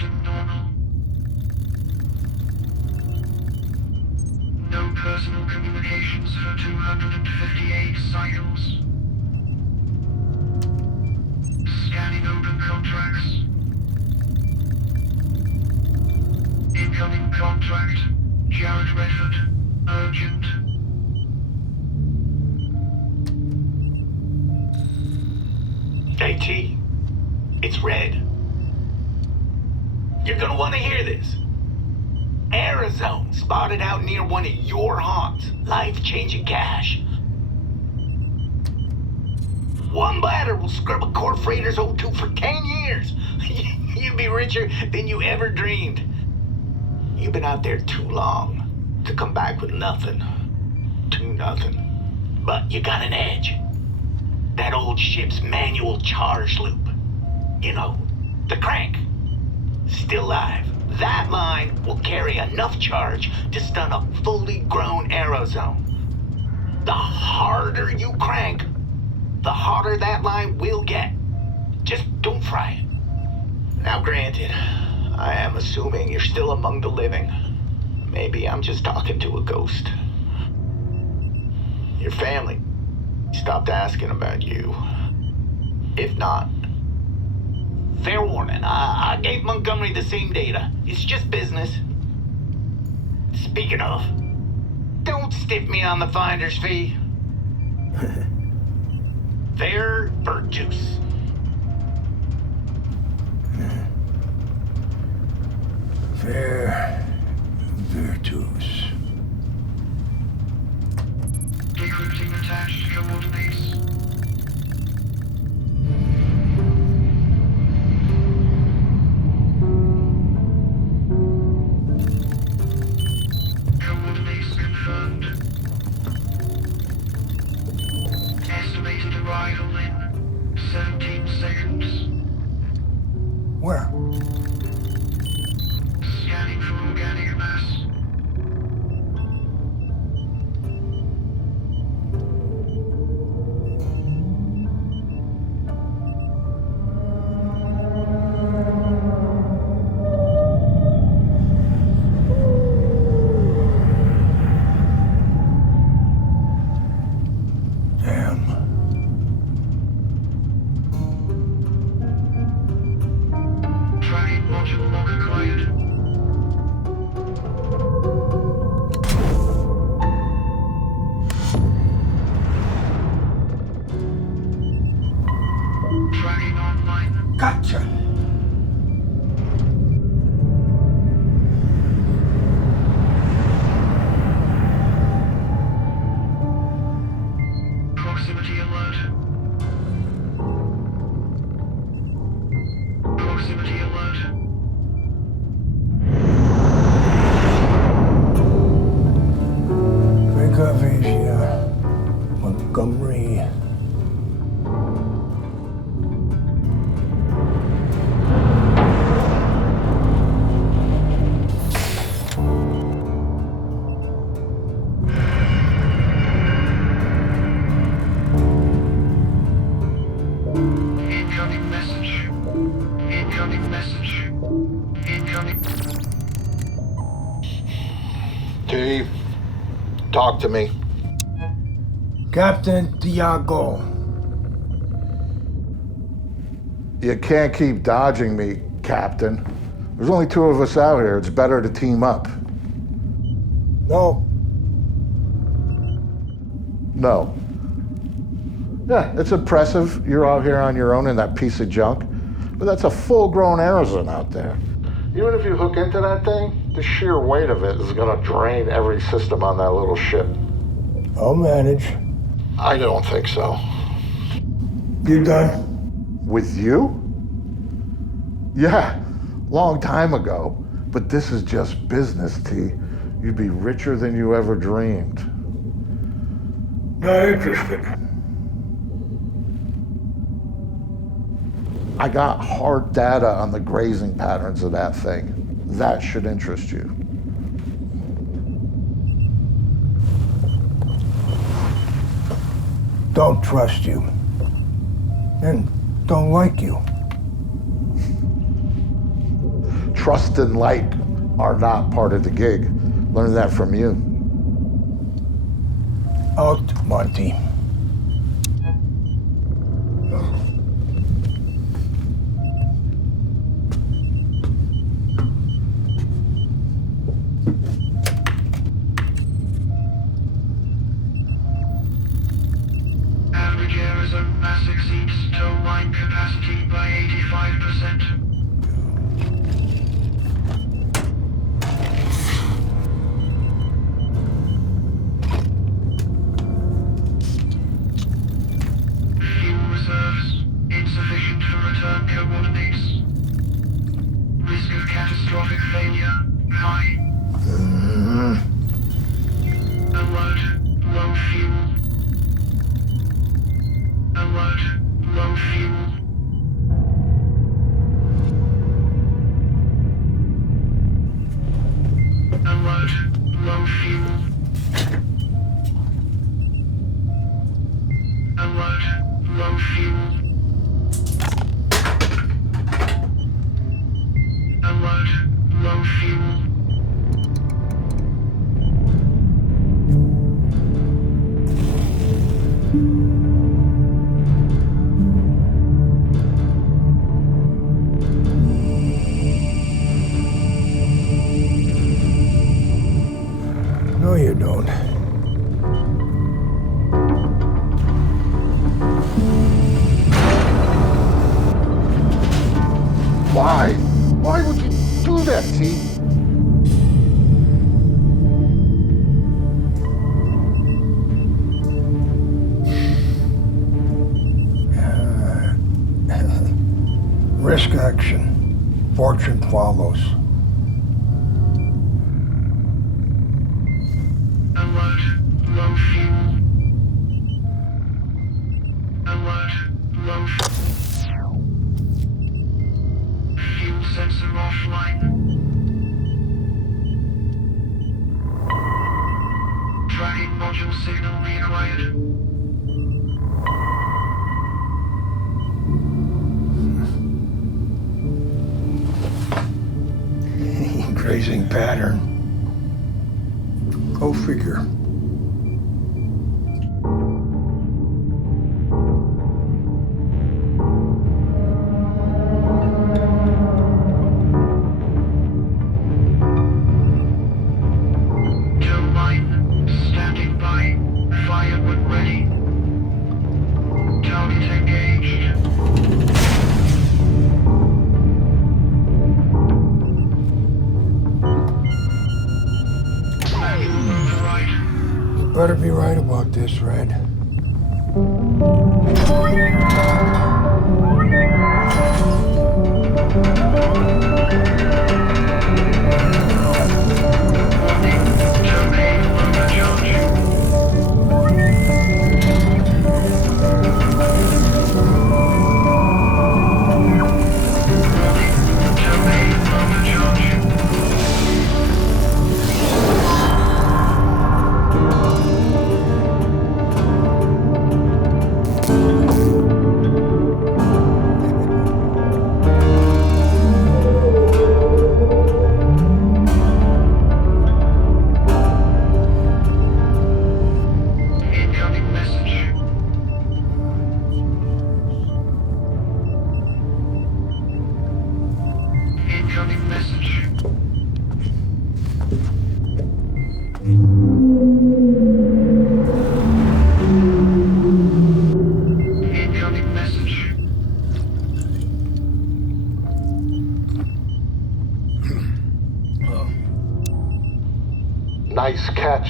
system normal. No personal communications for 258 cycles. Scanning open contracts. Incoming contract. Jared Redford. Urgent. AT, it's Red. You're gonna want to hear this. Arizona spotted out near one of your haunts. Life-changing cash. One bladder will scrub a core freighter's O2 for 10 years. You'd be richer than you ever dreamed. You've been out there too long to come back with nothing. To nothing. But you got an edge. That old ship's manual charge loop. You know, the crank. Still live. That line will carry enough charge to stun a fully grown aerozone. The harder you crank, the harder that line will get. Just don't fry it. Now granted, I am assuming you're still among the living. Maybe I'm just talking to a ghost. Your family stopped asking about you. If not, fair warning, I gave Montgomery the same data. It's just business. Speaking of, don't stiff me on the finder's fee. Fair Virtus. Fair Virtus. Decrypting attached coordinates. Coordinates confirmed. Estimated arrival in 17 seconds. Where? Scanning for organic mass. Damn. Tracking module lock acquired. Tracking online. Gotcha. Proximity alert. Proximity alert. Breakovasia. Montgomery. Incoming message. Incoming message. Incoming. Dave, talk to me. Captain Tiago. You can't keep dodging me, Captain. There's only two of us out here. It's better to team up. No. No. Yeah, it's impressive you're out here on your own in that piece of junk, but that's a full-grown Arizona out there. Even if you hook into that thing, the sheer weight of it is gonna drain every system on that little ship. I'll manage. I don't think so. You done? With you? Yeah, long time ago. But this is just business, T. You'd be richer than you ever dreamed. Not interested. I got hard data on the grazing patterns of that thing. That should interest you. Don't trust you. And don't like you. Trust and like are not part of the gig. Learned that from you. Out, Monty. Average Arizona mass exceeds tow line capacity by 85%. Fuel reserves insufficient for return coordinates. Risk of catastrophic failure high. Alert, low fuel. Alert, low fuel. Alert, low fuel. Alert, low fuel. Alert, low fuel. No, you don't. Why? Why would you do that, T? Risk action. Fortune follows. Alert, low fuel. Alert, low fuel. Fuel sensor offline. Tracking module signal reacquired. Grazing pattern. Go figure. Tow line standing by. Fire when ready. Target engaged. Manual override. Better be right about this, Red. Warning. Tow cable overcharge. Warning. Tow cable overcharge. Incoming message. Incoming message. Incoming message. Nice catch.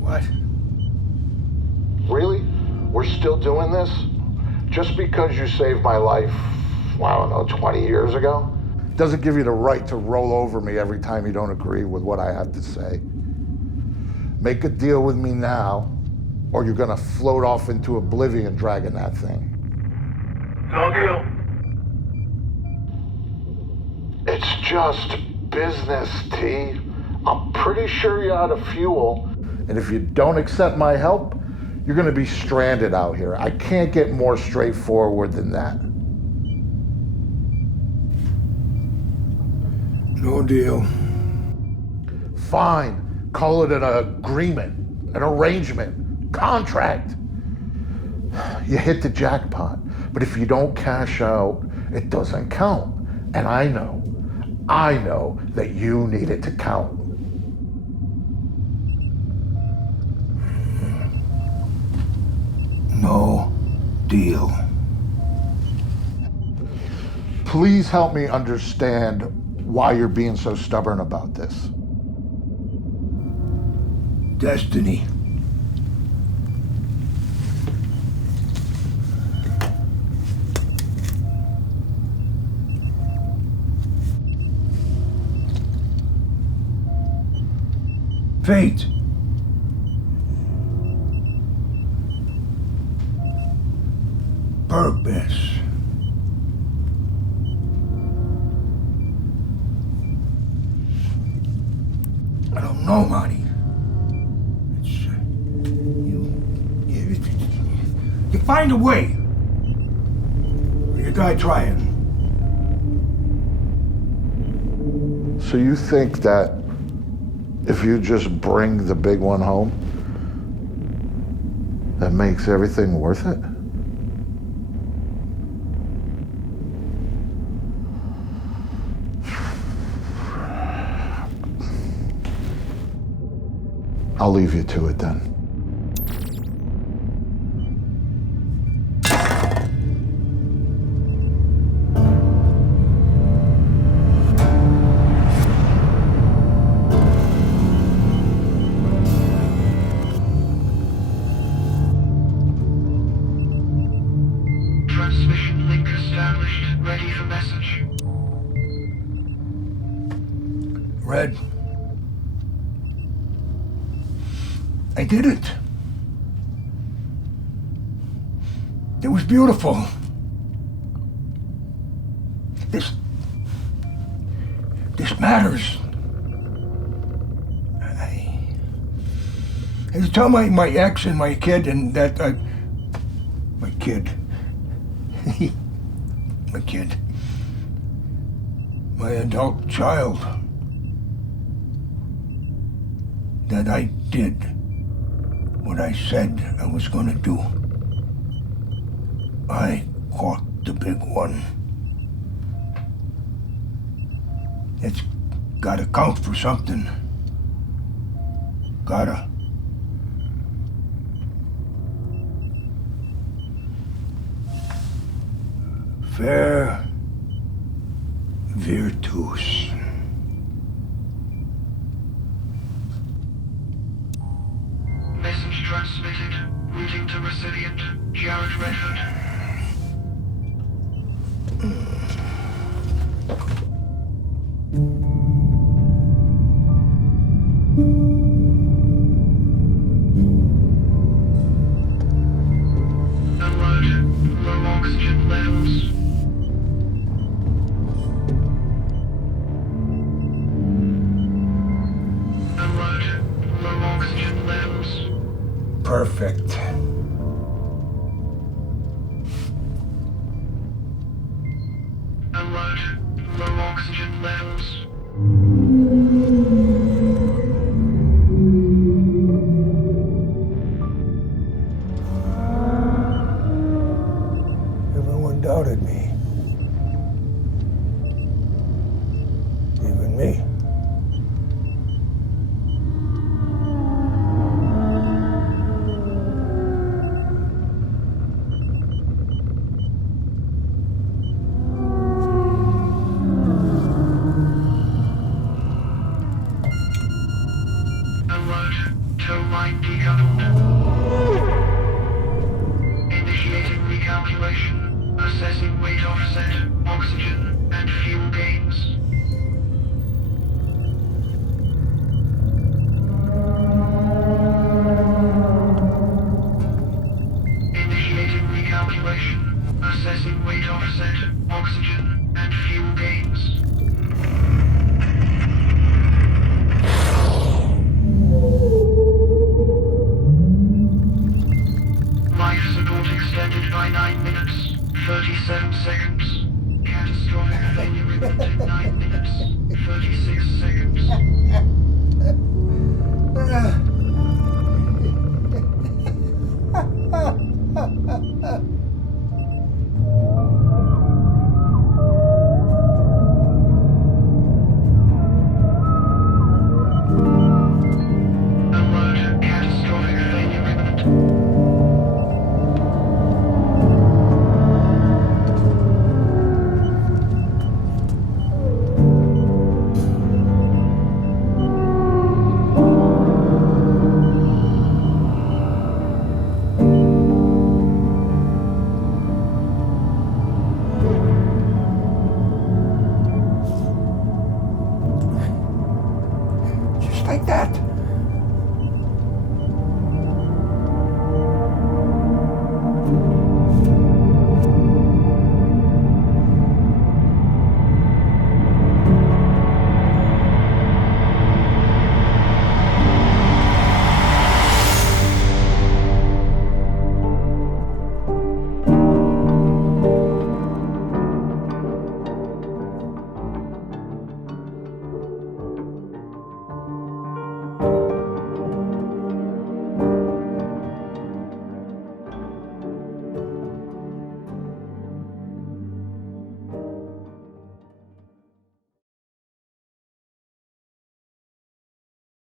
What? Really? We're still doing this? Just because you saved my life, I don't know, 20 years ago? Doesn't give you the right to roll over me every time you don't agree with what I have to say. Make a deal with me now, or you're gonna float off into oblivion dragging that thing. No deal. It's just business, T. I'm pretty sure you're out of fuel, and if you don't accept my help, you're gonna be stranded out here. I can't get more straightforward than that. No deal. Fine. Call it an agreement, an arrangement, contract. You hit the jackpot. But if you don't cash out, it doesn't count. And I know that you need it to count. No deal. Please help me understand why you're being so stubborn about this. Destiny. Fate. Purpose. I don't know, Monty. It's you find a way. You gotta try it. So you think that if you just bring the big one home, that makes everything worth it? I'll leave you to it then. Transmission link established. Ready for message. Red. I did it. It was beautiful. This matters. I had to tell my ex and my kid and that my kid. My kid. My adult child. That I did what I said I was gonna do. I caught the big one. It's gotta count for something. Gotta. Fair Virtus. Message transmitted. Routing to recipient. Jared Redford. Alert. Low oxygen levels. Alert. Low oxygen levels. Perfect. Alert. Low oxygen levels. Everyone doubted me. Even me.